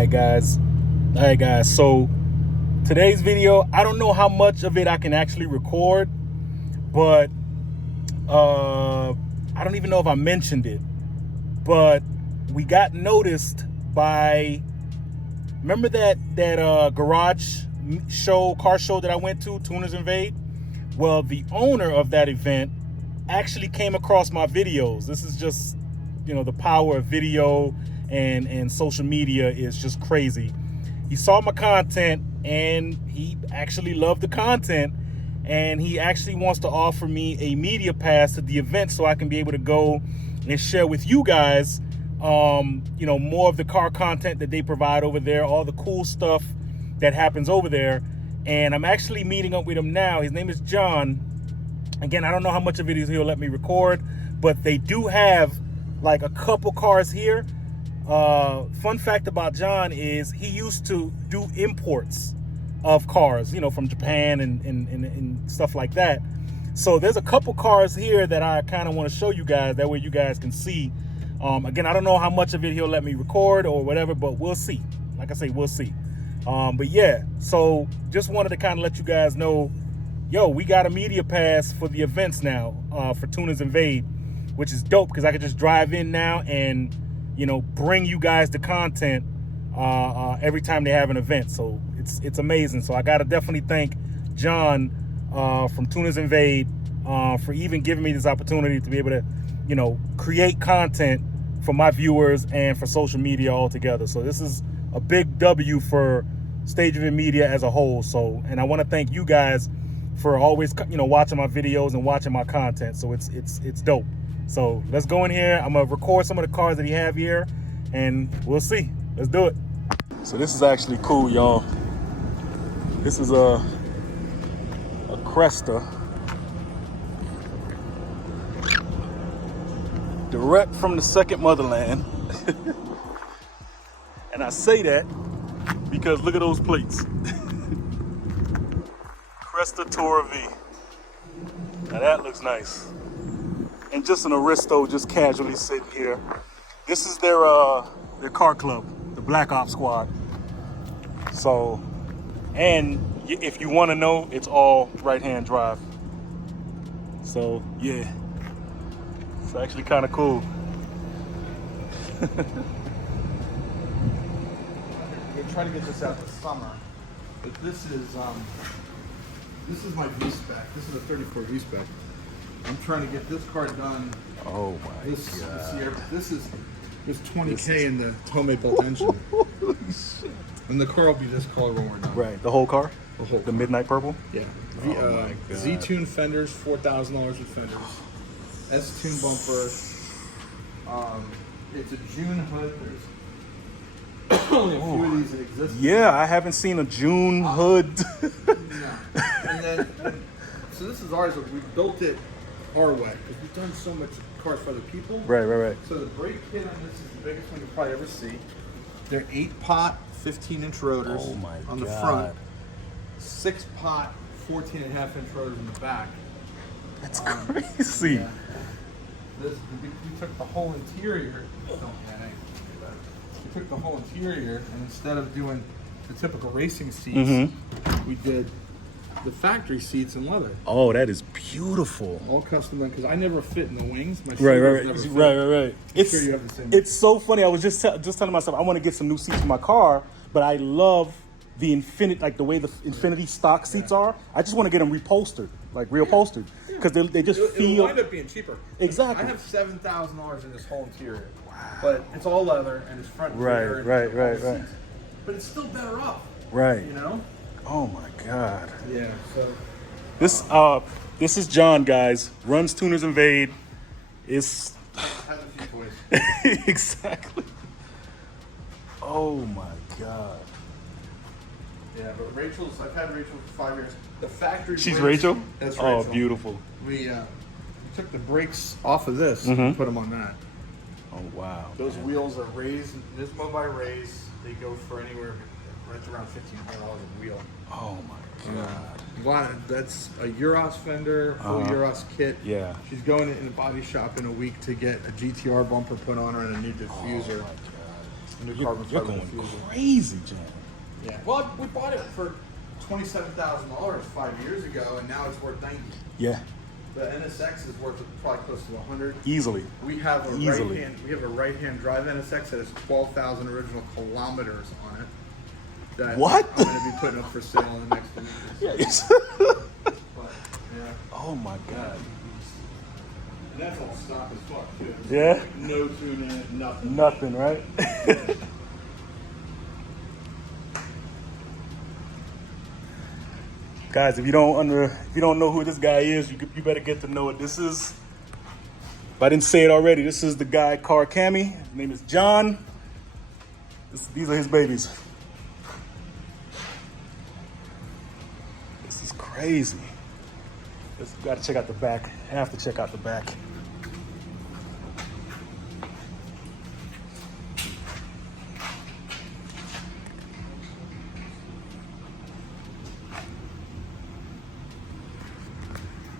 All right, guys. So today's video, I don't know how much of it I can actually record, but I don't even know if I mentioned it, but we got noticed by, remember that garage show, car show that I went to, Tuners Invade? Well, the owner of that event actually came across my videos. This is just, you know, the power of video and social media is just crazy. He saw my content and he actually loved the content, and he actually wants to offer me a media pass to the event so I can be able to go and share with you guys you know, more of the car content that they provide over there, all the cool stuff that happens over there. And I'm actually meeting up with him now. His name is John. Again, I don't know how much of it he'll let me record, but they do have like a couple cars here. Fun fact about John is he used to do imports of cars, you know, from Japan and stuff like that. So there's a couple cars here that I kind of want to show you guys. That way you guys can see. Again, I don't know how much of it he'll let me record or whatever, but we'll see. Like I say, we'll see. But yeah, so just wanted to kind of let you guys know, yo, we got a media pass for the events now for Tuners Invade, which is dope because I could just drive in now and, you know, bring you guys the content every time they have an event. So it's amazing. So I got to definitely thank John from Tuners Invade for even giving me this opportunity to be able to, you know, create content for my viewers and for social media altogether. So this is a big W for Stage Event Media as a whole. So, and I want to thank you guys for always, you know, watching my videos and watching my content. So it's dope. So let's go in here. I'm gonna record some of the cars that he have here, and we'll see. Let's do it. So this is actually cool, y'all. This is a Cresta, direct from the second motherland. And I say that because look at those plates. Cresta Tourer V. Now that looks nice. And just an Aristo just casually sitting here. This is their car club, the Black Ops Squad. So, and if you want to know, it's all right-hand drive. So yeah, it's actually kind of cool. We try to get this out this summer, but this is my V-spec. This is a 34 V-spec. I'm trying to get this car done. Oh my God. This is 20K in the homemade built engine. Holy shit. And the car will be this color when we're done. Right, the whole car? The whole car. Midnight purple? Yeah. Oh my God. Z-Tune fenders, $4,000 with fenders. S-Tune bumper. It's a June hood. There's only a few of these in existence. Yeah, I haven't seen a June hood. No. And then, so this is ours. We built it our way because we've done so much cars for other people. Right. So the brake kit on this is the biggest one you'll probably ever see. They're 8-pot, 15-inch rotors on the front. 6-pot, 14.5-inch rotors in the back. That's crazy. Yeah. We took the whole interior. We took the whole interior, and instead of doing the typical racing seats, we did the factory seats in leather. Oh, that is beautiful. All custom done because I never fit in the wings. My Right. never fit. Right. It's, sure you have the same. It's so funny. I was just telling myself I want to get some new seats for my car, but I love the infinite, like the way the Infiniti stock seats are. I just want to get them reupholstered, like reupholstered, because they just feel. It'll wind up being cheaper. Exactly. I have $7,000 in this whole interior, but it's all leather and it's front and rear. Right. But it's still better off. Right. You know. Oh my God. Yeah. So this is John, guys. Runs Tuners Invade. Has a few toys. Exactly. Oh my God. Yeah, but I've had Rachel for 5 years. The factory. She's brakes, Rachel? That's Rachel. Oh, beautiful. We took the brakes off of this and put them on that. Oh wow. Those wheels are raised. Nismo by Raise. They go for anywhere right around $1,500 a wheel. Oh my God. That's a Euros fender, full Euros kit. Yeah. She's going in a body shop in a week to get a GTR bumper put on her and a new diffuser. Oh my God. You're going crazy, Jan. Yeah. Well, we bought it for $27,000 5 years ago, and now it's worth $90,000. Yeah. The NSX is worth probably close to $100,000. Easily. We have a right-hand drive NSX that has 12,000 original kilometers on it. That what? I'm going to be putting up for sale in the next 2 weeks. Yeah. But, yeah. Oh my God. And that's all stock as fuck too. Yeah. Like no tune in it, nothing. Nothing, right? Guys, if you don't know who this guy is, you better get to know it. This is, if I didn't say it already, this is the guy Car Cammy. His name is John. These are his babies. This is crazy. Got to check out the back. Have to check out the back.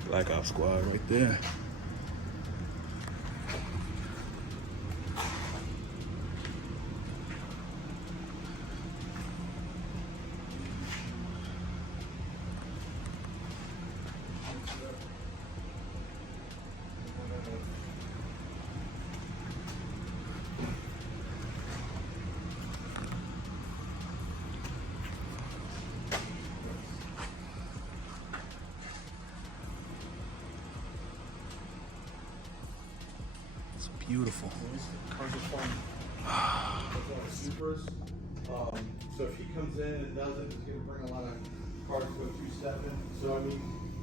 Black Ops Squad right there. Beautiful. Cars are fun. Supers. So if he comes in and does it, he's going to bring a lot of cars to go 2-stepping. So I mean,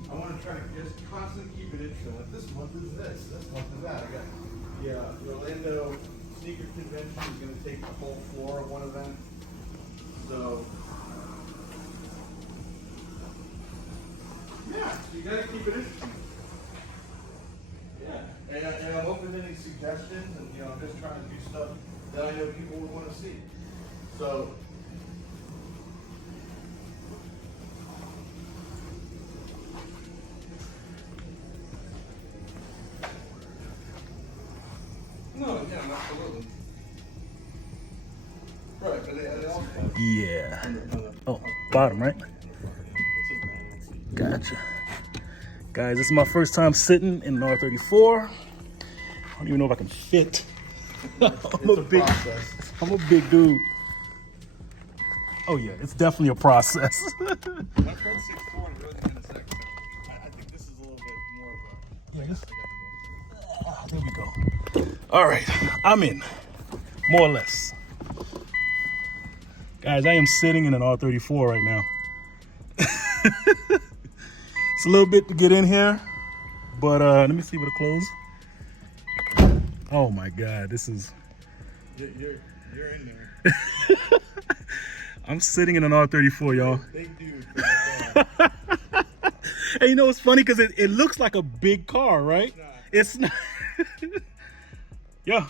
I want to try to just constantly keep it interesting. Like this month is this month is that. I got the Orlando Sneaker Convention is going to take the whole floor of one event. So yeah, so you got to keep it interesting. And I'm open to any suggestions, and I'm just trying to do stuff that I know people would want to see. So, no, yeah, absolutely. Right, but they all have. Yeah. Oh, bottom, right? Gotcha. Guys, this is my first time sitting in an R34. I don't even know if I can fit. I'm a big dude. Oh yeah, it's definitely a process. My friend's 6'4" and really in a second. I think this is a little bit more of a. Yeah, there we go. All right, I'm in, more or less. Guys, I am sitting in an R34 right now. It's a little bit to get in here, but let me see with the clothes. Oh my God, this is. You're in there. I'm sitting in an R34, y'all. Big dude. Hey, you know it's funny because it looks like a big car, right? It's not. Yeah.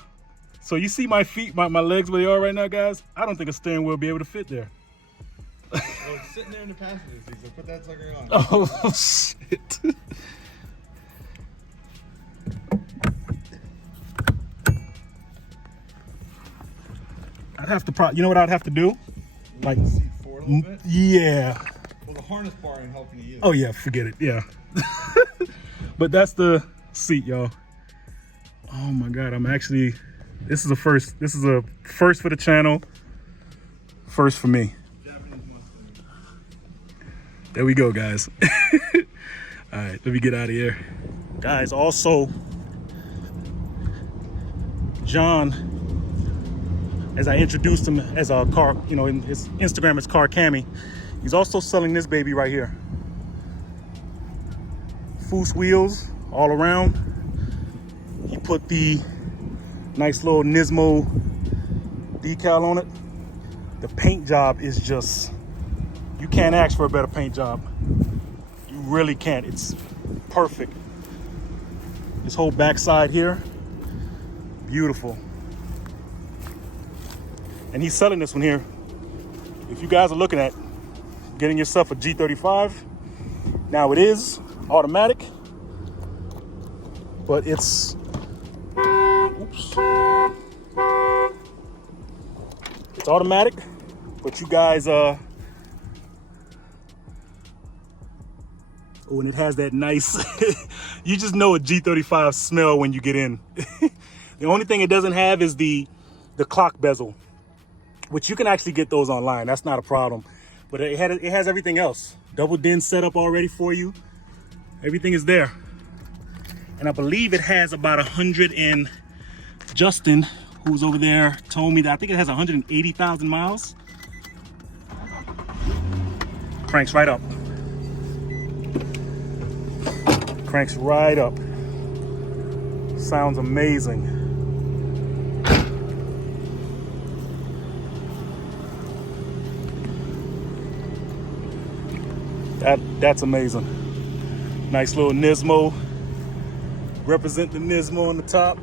So you see my feet, my legs where they are right now, guys? I don't think a steering wheel will be able to fit there. Well, it's sitting there in the passenger seat, so put that sucker on. Oh, shit. I'd have to you know what I'd have to do? Like, seat forward a little bit? Yeah. Well, the harness bar ain't helping you either. Oh yeah, forget it, yeah. But that's the seat, y'all. Oh my God, this is a first for the channel. First for me. There we go, guys. All right, let me get out of here. Guys, also, John, as I introduced him as a car, in his Instagram, it's Car Cammy. He's also selling this baby right here. Foose wheels all around. He put the nice little Nismo decal on it. The paint job is just, you can't ask for a better paint job. You really can't. It's perfect. This whole backside here, beautiful. And he's selling this one here. If you guys are looking at getting yourself a G35, now it is automatic, but it's, oops. It's automatic, but you guys, oh, and it has that nice, you just know a G35 smell when you get in. The only thing it doesn't have is the clock bezel, which you can actually get those online. That's not a problem. But it has everything else. Double DIN setup already for you. Everything is there. And I believe it has about 100 and Justin, who's over there, told me that I think it has 180,000 miles. Cranks right up. Cranks right up. Sounds amazing. That's amazing. Nice little Nismo. Represent the Nismo on the top.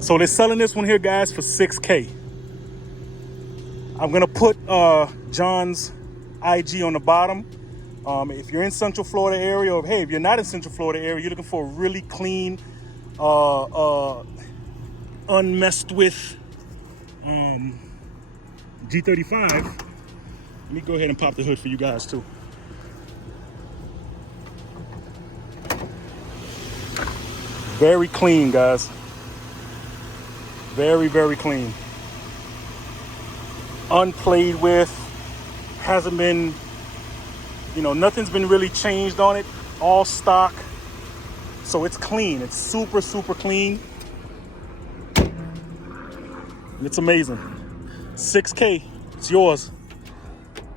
So they're selling this one here, guys, for $6K. I'm gonna put John's IG on the bottom. If you're in Central Florida area, or hey, if you're not in Central Florida area, you're looking for a really clean, unmessed with G35. Let me go ahead and pop the hood for you guys too. Very clean, guys. Very, very clean. Unplayed with. Hasn't been, you know, nothing's been really changed on it. All stock. So it's clean. It's super, super clean. And it's amazing. $6K. It's yours.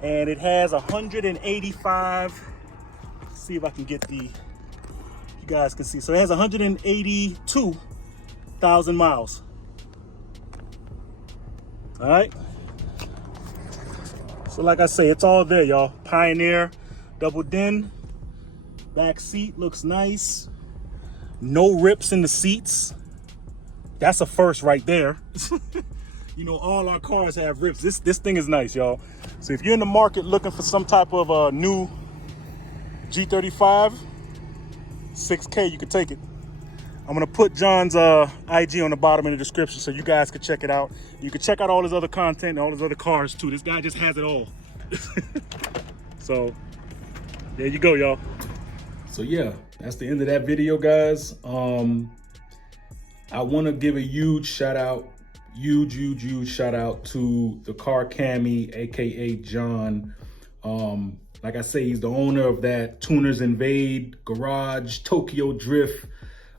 And it has 185. Let's see if I can get the, you guys can see. So it has 182,000 miles. All right. So like I say, it's all there, y'all. Pioneer, double DIN. Back seat looks nice. No rips in the seats. That's a first right there. You know, all our cars have rips. This thing is nice, y'all. So if you're in the market looking for some type of new G35, $6K, you can take it. I'm gonna put John's IG on the bottom in the description so you guys can check it out. You can check out all his other content and all his other cars too. This guy just has it all. So there you go, y'all. So yeah, that's the end of that video, guys. I want to give a huge shout out, huge shout out to the car Cammy, aka John. Like I say, he's the owner of that Tuners Invade Garage Tokyo Drift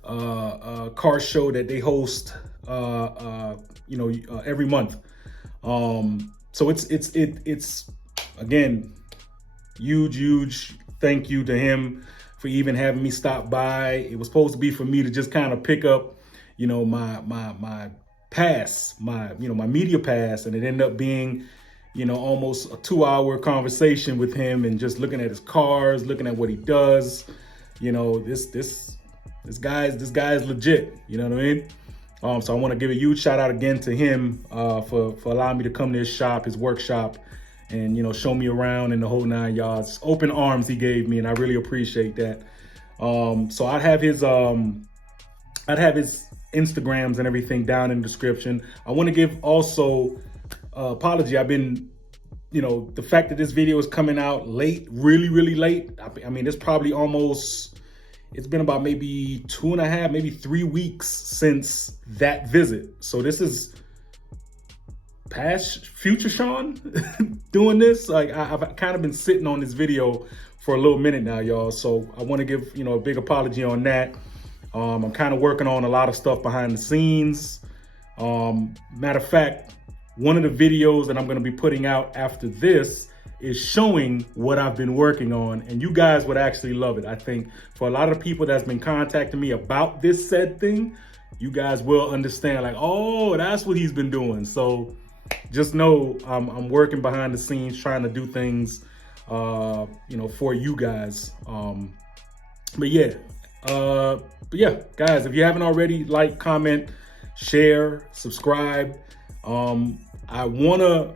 car show that they host every month. So it's again huge thank you to him for even having me stop by. It was supposed to be for me to just kind of pick up, you know, my pass, my media pass, and it ended up being, you know, almost a 2-hour conversation with him and just looking at his cars, looking at what he does. You know, this guy's legit, you know what I mean? So I want to give a huge shout out again to him for allowing me to come to his shop, his workshop, and, you know, show me around in the whole 9 yards. Open arms he gave me, and I really appreciate that. So I'd have his Instagrams and everything down in the description. I want to give also apology. I've been, you know, the fact that this video is coming out late, really late. I mean, it's probably almost, it's been about maybe 2.5, maybe 3 weeks since that visit. So this is past future Sean doing this. Like I've kind of been sitting on this video for a little minute now, y'all. So I want to give, you know, a big apology on that. I'm kind of working on a lot of stuff behind the scenes. Matter of fact, one of the videos that I'm going to be putting out after this is showing what I've been working on, and you guys would actually love it. I think for a lot of the people that's been contacting me about this said thing, you guys will understand, like, oh, that's what he's been doing. So just know I'm working behind the scenes, trying to do things, you know, for you guys. But yeah, guys, if you haven't already, like, comment, share, subscribe. I wanna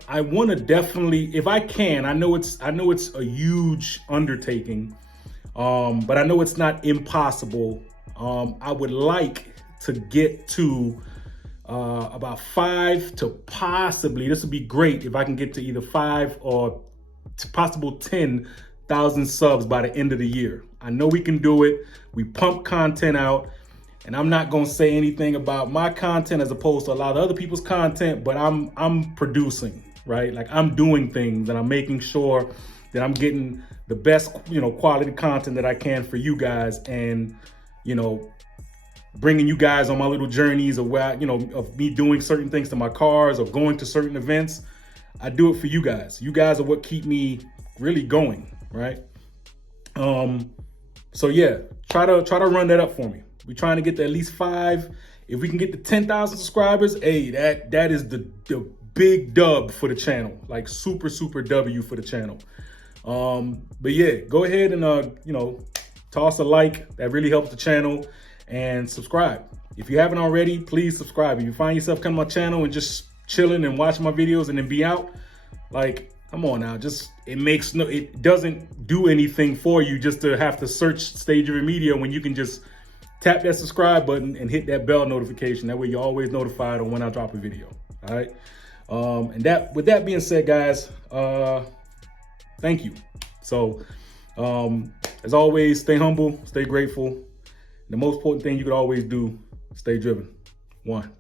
definitely, if I can, I know it's a huge undertaking, but I know it's not impossible. I would like to get to about 5 to possibly, this would be great if I can get to either 5 or possible 10,000 subs by the end of the year. I know we can do it. We pump content out, and I'm not gonna say anything about my content as opposed to a lot of other people's content, but I'm producing, right? Like, I'm doing things, and I'm making sure that I'm getting the best, quality content that I can for you guys, and, bringing you guys on my little journeys of where, of me doing certain things to my cars or going to certain events. I do it for you guys. You guys are what keep me really going, right? So yeah, try to run that up for me. We're trying to get to at least 5. If we can get to 10,000 subscribers, hey, that is the big dub for the channel, like super W for the channel. But yeah, go ahead and toss a like. That really helps the channel. And subscribe. If you haven't already, please subscribe. If you find yourself coming to my channel and just chilling and watching my videos and then be out, like, come on now, it doesn't do anything for you just to have to search Stage Driven Media when you can just tap that subscribe button and hit that bell notification. That way you're always notified on when I drop a video. All right. And with that being said, guys, thank you. So, as always, stay humble, stay grateful. The most important thing you could always do, stay driven. 1.